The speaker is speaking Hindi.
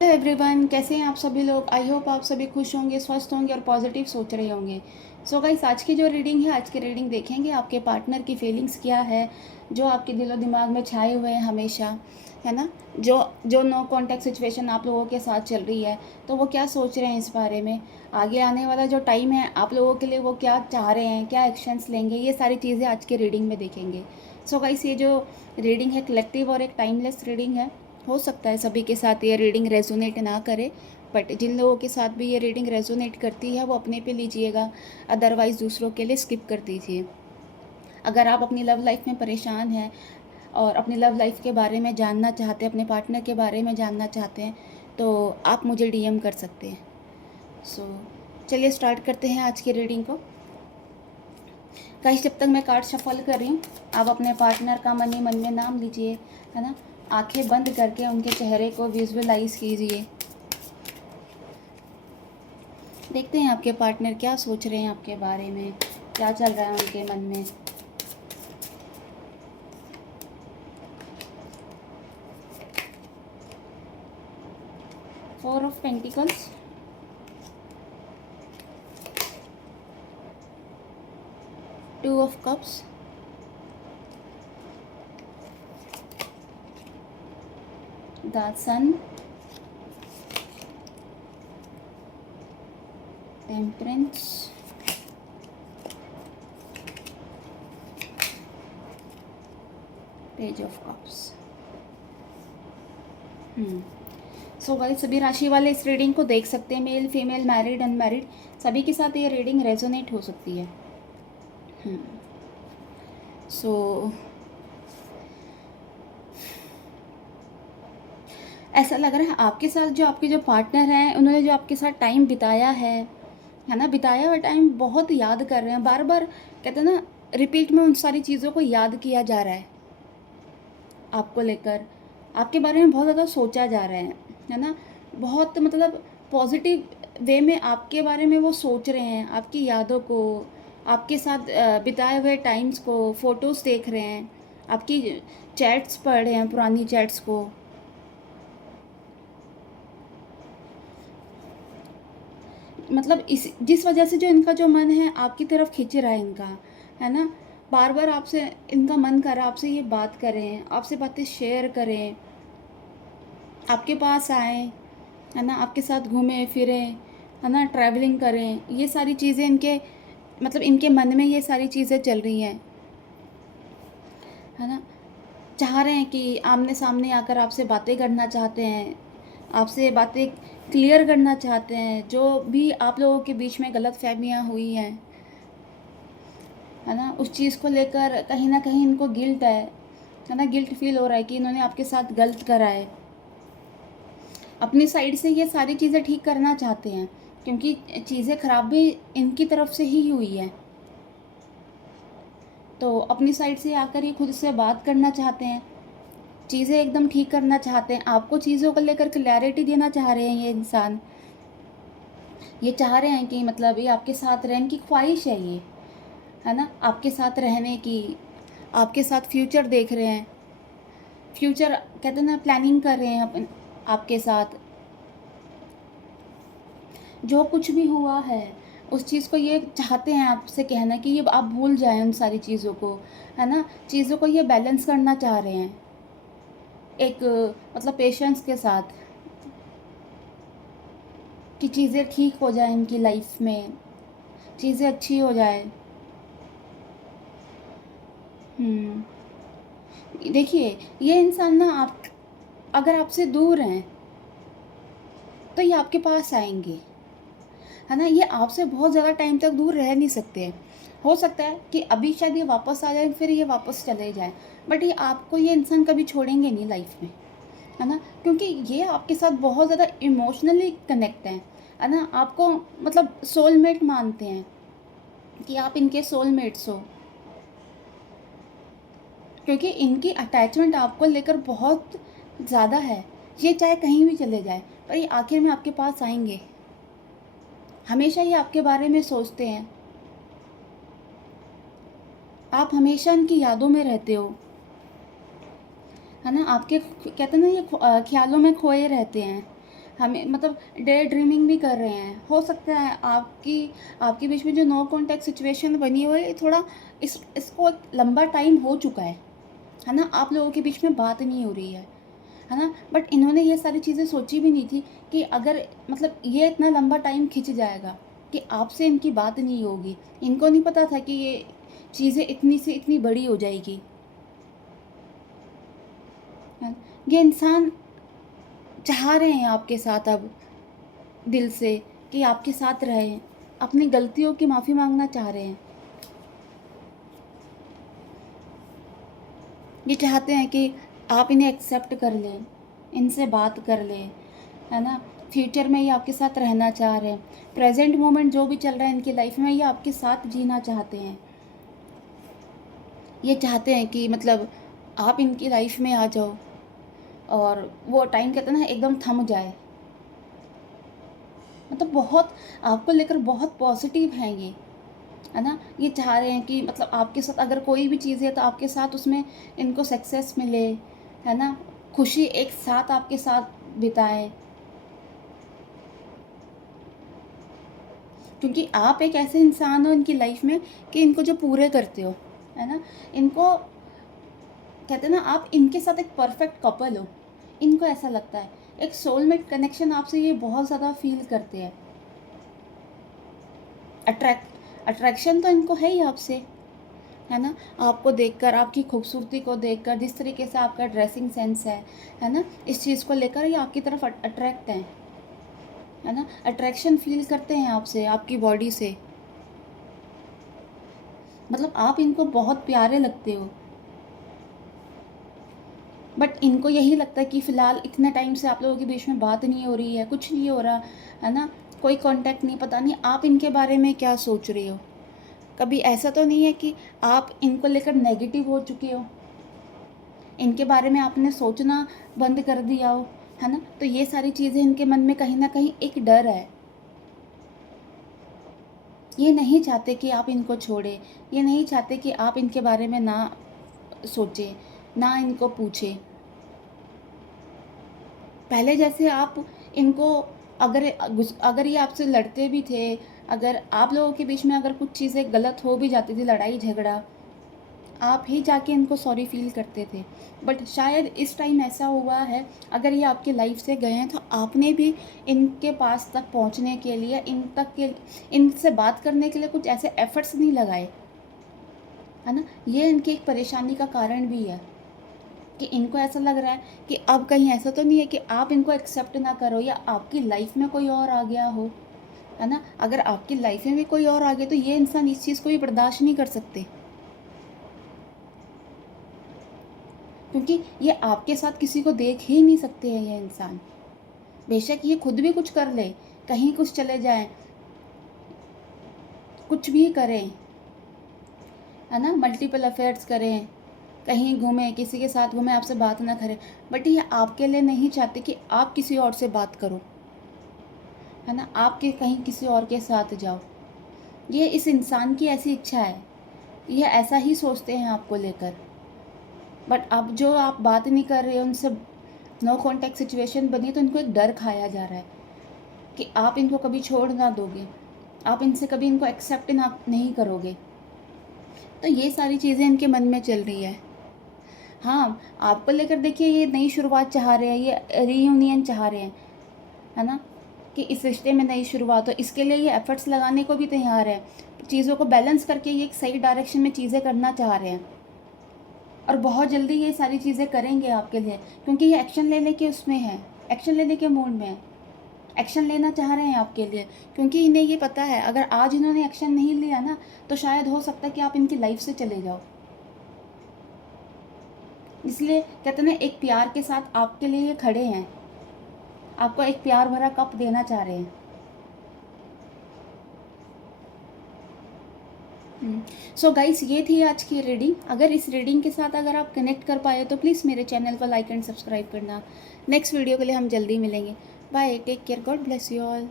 हेलो एवरीवन, कैसे हैं आप सभी लोग। आई होप आप सभी खुश होंगे, स्वस्थ होंगे और पॉजिटिव सोच रहे होंगे। सो गाइस, आज की जो रीडिंग है, आज की रीडिंग देखेंगे आपके पार्टनर की फीलिंग्स क्या है, जो आपके दिलो दिमाग में छाए हुए हैं हमेशा, है ना। जो जो नो कॉन्टैक्ट सिचुएशन आप लोगों के साथ चल रही है, तो वो क्या सोच रहे हैं इस बारे में। आगे आने वाला जो टाइम है आप लोगों के लिए, वो क्या चाह रहे हैं, क्या एक्शंस लेंगे, ये सारी चीज़ें आज की रीडिंग में देखेंगे। सो गाइस, ये जो रीडिंग है कलेक्टिव और एक टाइमलेस रीडिंग है। हो सकता है सभी के साथ ये रीडिंग रेजोनेट ना करे, बट जिन लोगों के साथ भी ये रीडिंग रेजोनेट करती है वो अपने पे लीजिएगा, अदरवाइज़ दूसरों के लिए स्किप कर दीजिए। अगर आप अपनी लव लाइफ में परेशान हैं और अपनी लव लाइफ के बारे में जानना चाहते हैं, अपने पार्टनर के बारे में जानना चाहते हैं, तो आप मुझे डीएम कर सकते हैं। सो चलिए स्टार्ट करते हैं आज की रीडिंग को। गाइस, जब तक मैं कार्ड शफल कर रही हूँ, आप अपने पार्टनर का मन ही मन में नाम लीजिए, है ना। आंखें बंद करके उनके चेहरे को विजुअलाइज कीजिए। देखते हैं आपके पार्टनर क्या सोच रहे हैं आपके बारे में, क्या चल रहा है उनके मन में। Four of pentacles, two of cups, the sun, temperance, page of cups. So guys, सभी राशि वाले इस रीडिंग को देख सकते हैं। मेल, फीमेल, मैरिड, अनमैरिड, सभी के साथ ये रीडिंग रेजोनेट हो सकती है। सो ऐसा लग रहा है आपके साथ जो आपके जो पार्टनर हैं, उन्होंने जो आपके साथ टाइम बिताया है ना, बिताया हुआ टाइम बहुत याद कर रहे हैं। बार बार कहते हैं ना, रिपीट में उन सारी चीज़ों को याद किया जा रहा है। आपको लेकर, आपके बारे में बहुत ज़्यादा सोचा जा रहा है ना। बहुत मतलब पॉजिटिव वे में आपके बारे में वो सोच रहे हैं, आपकी यादों को, आपके साथ बिताए हुए टाइम्स को, फ़ोटोज़ देख रहे हैं, आपकी चैट्स पढ़ रहे हैं, पुरानी चैट्स को। मतलब इस जिस वजह से जो इनका जो मन है आपकी तरफ खींच रहा है इनका, है ना। बार बार आपसे इनका मन कर रहा है, आपसे ये बात करें, आपसे बातें शेयर करें, आपके पास आएँ, है ना, आपके साथ घूमें फिरें, है ना, ट्रैवलिंग करें। ये सारी चीज़ें इनके मतलब इनके मन में ये सारी चीज़ें चल रही हैं, है ना। चाह रहे हैं कि आमने सामने आकर आपसे बातें करना चाहते हैं, आपसे बातें क्लियर करना चाहते हैं, जो भी आप लोगों के बीच में गलतफ़हमियाँ हुई हैं, है ना, उस चीज़ को लेकर कहीं न कहीं इनको गिल्ट है ना, गिल्ट फ़ील हो रहा है कि इन्होंने आपके साथ गलत करा है। अपनी साइड से ये सारी चीज़ें ठीक करना चाहते हैं, क्योंकि चीज़ें ख़राब भी इनकी तरफ से ही हुई है। तो अपनी साइड से आकर ये खुद से बात करना चाहते हैं, चीज़ें एकदम ठीक करना चाहते हैं, आपको चीज़ों को लेकर क्लैरिटी देना चाह रहे हैं ये इंसान। ये चाह रहे हैं कि मतलब ये आपके साथ रहने की ख्वाहिश है ये, है ना, आपके साथ रहने की, आपके साथ फ्यूचर देख रहे हैं। फ्यूचर कहते हैं ना, प्लानिंग कर रहे हैं आपके साथ। जो कुछ भी हुआ है उस चीज़ को ये चाहते हैं आपसे कहना कि ये आप भूल जाएं उन सारी चीज़ों को, है ना। चीज़ों को ये बैलेंस करना चाह रहे हैं एक मतलब पेशेंस के साथ, कि चीज़ें ठीक हो जाए इनकी लाइफ में, चीज़ें अच्छी हो जाए। देखिए, ये इंसान ना, आप अगर आपसे दूर हैं तो ये आपके पास आएंगे, है ना। ये आपसे बहुत ज़्यादा टाइम तक दूर रह नहीं सकते हैं। हो सकता है कि अभी शायद ये वापस आ जाए, फिर ये वापस चले जाएँ, बट ये आपको, ये इंसान कभी छोड़ेंगे नहीं लाइफ में, है ना। क्योंकि ये आपके साथ बहुत ज़्यादा इमोशनली कनेक्ट हैं, है ना। आपको मतलब सोलमेट मानते हैं कि आप इनके सोलमेट्स हो, क्योंकि इनकी अटैचमेंट आपको लेकर बहुत ज़्यादा है। ये चाहे कहीं भी चले जाए, पर ये आखिर में आपके पास आएंगे। हमेशा ये आपके बारे में सोचते हैं, आप हमेशा इनकी यादों में रहते हो, है ना। आपके कहते हैं ना, ये ख्यालों में खोए रहते हैं, हमें मतलब डे ड्रीमिंग भी कर रहे हैं। हो सकता है आपके बीच में जो नो कॉन्टैक्ट सिचुएशन बनी हुई है, थोड़ा इसको एक लंबा टाइम हो चुका है ना? आप लोगों के बीच में बात नहीं हो रही है ना? बट इन्होंने ये सारी चीज़ें सोची भी नहीं थी कि अगर मतलब ये इतना लंबा टाइम खिंच जाएगा कि आपसे इनकी बात नहीं होगी। इनको नहीं पता था कि ये चीज़ें इतनी से इतनी बड़ी हो जाएगी। है ना? ये इंसान चाह रहे हैं आपके साथ अब दिल से कि आपके साथ रहें, अपनी गलतियों की माफ़ी माँगना चाह रहे हैं। ये चाहते हैं कि आप इन्हें एक्सेप्ट कर लें, इनसे बात कर लें, है ना? फ्यूचर में ये आपके साथ रहना चाह रहे हैं। प्रेज़ेंट मोमेंट जो भी चल रहा है इनकी लाइफ़ में, ये आपके साथ जीना चाहते हैं। ये चाहते हैं कि मतलब आप इनकी लाइफ़ में आ जाओ और वो टाइम कहते हैं ना एकदम थम जाए। मतलब बहुत आपको लेकर बहुत पॉज़िटिव हैं ये, है ना? ये चाह रहे हैं कि मतलब आपके साथ अगर कोई भी चीज़ है तो आपके साथ उसमें इनको सक्सेस मिले, है ना? खुशी एक साथ आपके साथ बिताएँ। क्योंकि आप एक ऐसे इंसान हो इनकी लाइफ में कि इनको जो पूरे करते हो, है ना? इनको कहते हैं ना आप इनके साथ एक परफेक्ट कपल हो। इनको ऐसा लगता है, एक सोलमेट कनेक्शन आपसे ये बहुत ज़्यादा फ़ील करते हैं। अट्रैक्शन तो इनको है ही आपसे, है ना? आपको देखकर, आपकी खूबसूरती को देखकर, जिस तरीके से आपका ड्रेसिंग सेंस है ना? इस चीज़ को लेकर ये आपकी तरफ अट्रैक्ट हैं, है ना? अट्रैक्शन फ़ील करते हैं आपसे, आपकी बॉडी से। मतलब आप इनको बहुत प्यारे लगते हो। बट इनको यही लगता है कि फ़िलहाल इतने टाइम से आप लोगों के बीच में बात नहीं हो रही है, कुछ नहीं हो रहा, है ना? कोई कॉन्टैक्ट नहीं, पता नहीं आप इनके बारे में क्या सोच रहे हो? कभी ऐसा तो नहीं है कि आप इनको लेकर नेगेटिव हो चुके हो? इनके बारे में आपने सोचना बंद कर दिया हो, है ना? तो ये सारी चीज़ें इनके मन में कहीं न कहीं एक डर है। ये नहीं चाहते कि आप इनको छोड़ें, ये नहीं चाहते कि आप इनके बारे में ना सोचें, ना इनको पूछें। पहले जैसे आप इनको अगर ये आपसे लड़ते भी थे, अगर आप लोगों के बीच में अगर कुछ चीज़ें गलत हो भी जाती थी, लड़ाई झगड़ा, आप ही जाके इनको सॉरी फ़ील करते थे। बट शायद इस टाइम ऐसा हुआ है, अगर ये आपकी लाइफ़ से गए हैं तो आपने भी इनके पास तक पहुँचने के लिए, इनसे बात करने के लिए कुछ ऐसे एफ़र्ट्स नहीं लगाए, है ना? ये इनकी एक परेशानी का कारण भी है। कि इनको ऐसा लग रहा है कि अब कहीं ऐसा तो नहीं है कि आप इनको एक्सेप्ट ना करो या आपकी लाइफ में कोई और आ गया हो, है ना? अगर आपकी लाइफ में भी कोई और आ गया तो ये इंसान इस चीज़ को भी बर्दाश्त नहीं कर सकते, क्योंकि ये आपके साथ किसी को देख ही नहीं सकते हैं ये इंसान। बेशक ये खुद भी कुछ कर ले, कहीं कुछ चले जाएँ, कुछ भी करें, है ना? मल्टीपल अफेयर्स करें, कहीं घूमें, किसी के साथ घूमें, आपसे बात ना करें, बट ये आपके लिए नहीं चाहते कि आप किसी और से बात करो। है ना? आप के कहीं किसी और के साथ जाओ। ये इस इंसान की ऐसी इच्छा है। ये ऐसा ही सोचते हैं आपको लेकर। बट अब जो आप बात नहीं कर रहे हो उनसे, नो कॉन्टैक्ट सिचुएशन बनी है तो इनको एक डर खाया जा रहा है कि आप इनको कभी छोड़ ना दोगे। आप इनसे कभी इनको एक्सेप्ट ना नहीं करोगे। तो ये सारी चीज़ें इनके मन में चल रही है। हाँ, आपको लेकर देखिए ये नई शुरुआत चाह रहे हैं, ये रीयूनियन चाह रहे हैं। है ना? कि इस रिश्ते में नई शुरुआत हो, इसके लिए ये एफ़र्ट्स लगाने को भी तैयार है। चीज़ों को बैलेंस करके ये एक सही डायरेक्शन में चीज़ें करना चाह रहे हैं और बहुत जल्दी ये सारी चीज़ें करेंगे आपके लिए, क्योंकि ये एक्शन लेने के उसमें हैं, एक्शन लेने के मूड में हैं। एक्शन लेना चाह रहे हैं आपके लिए, क्योंकि इन्हें ये पता है अगर आज इन्होंने एक्शन नहीं लिया ना, तो शायद हो सकता है कि आप इनकी लाइफ़ से चले जाओ। इसलिए कहते हैं ना, एक प्यार के साथ आपके लिए ये खड़े हैं। आपको एक प्यार भरा कप देना चाह रहे हैं। सो गाइस, ये थी आज की रीडिंग। अगर इस रीडिंग के साथ अगर आप कनेक्ट कर पाए तो प्लीज़ मेरे चैनल को लाइक एंड सब्सक्राइब करना। नेक्स्ट वीडियो के लिए हम जल्दी मिलेंगे। Bye, take care, God bless you all.